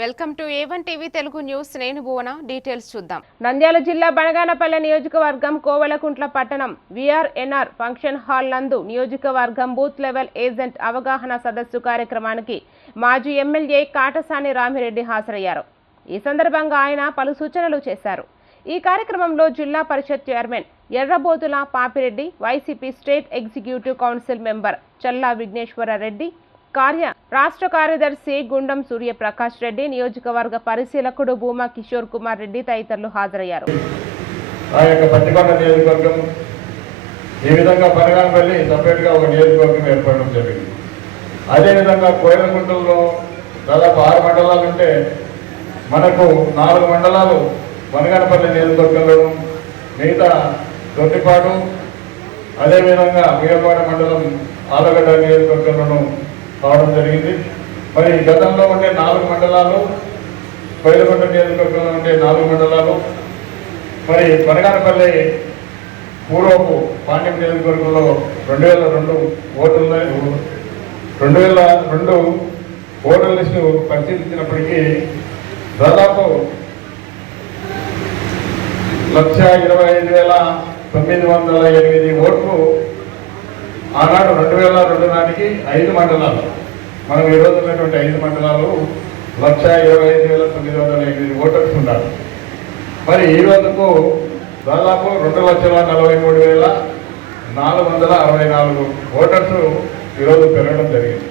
Welcome to A1 TV Telugu news. నేను భువన. Details చూద్దాం. నంద్యాల జిల్లా బనగానపల్లె నియోజకవర్గం కోవలకుంట్ల పట్టణం VRNR ఫంక్షన్ హాల్ నందు నియోజకవర్గం బూత్ లెవెల్ ఏజెంట్ అవగాహన సదస్సు కార్యక్రమానికి మాజీ ఎమ్మెల్యే కాటసాని రామిరెడ్డి హాజరయ్యారు. ఈ సందర్భంగా ఆయన పలు సూచనలు చేశారు. ఈ కార్యక్రమంలో Zilla Parishad chairman Errabothula Papireddy, YCP state executive council member Challa Vighneswara Reddy, రాష్ట్ర కార్యదర్శి గుండం సూర్యప్రకాష్ రెడ్డి, నియోజకవర్గ పరిశీలకుడు భూమా కిషోర్ కుమార్ రెడ్డి తదితరులు హాజరయ్యారు. ఈ విధంగా బనగానపల్లి సపరేట్ గా ఒక నియోజకవర్గం ఏర్పడడం జరిగింది. అదేవిధంగా కోయలకుంటలో దాదాపు 6 మండలాలు ఉంటే మనకు 4 మండలాలు బనగానపల్లి నియోజకవర్గంలోను, మిగతా దొడ్డిపాడు, అదేవిధంగా ఉయ్యలవాడ మండలం ఆలగడ్డ నియోజకవర్గంలోనూ కావడం జరిగింది. మరి గతంలో ఉండే 4 మండలాలు, కోయలకుంట నియోజకవర్గంలో ఉండే 4 మండలాలు, మరి బనగానపల్లి పూర్వపు పాండ్యం నియోజకవర్గంలో 2002 ఓటర్లు 2002 ఓటర్ల లిస్టు పరిశీలించినప్పటికీ దాదాపు 1,25,908 ఓట్లు ఆనాడు 2002 నాటికి 5 మండలాలు, మనం ఈరోజు ఉన్నటువంటి 5 మండలాలు 1,25,908 ఓటర్స్ ఉన్నారు. మరి ఈ రోజుకు దాదాపు 2,43,464 ఓటర్స్ ఈరోజు పెరగడం జరిగింది.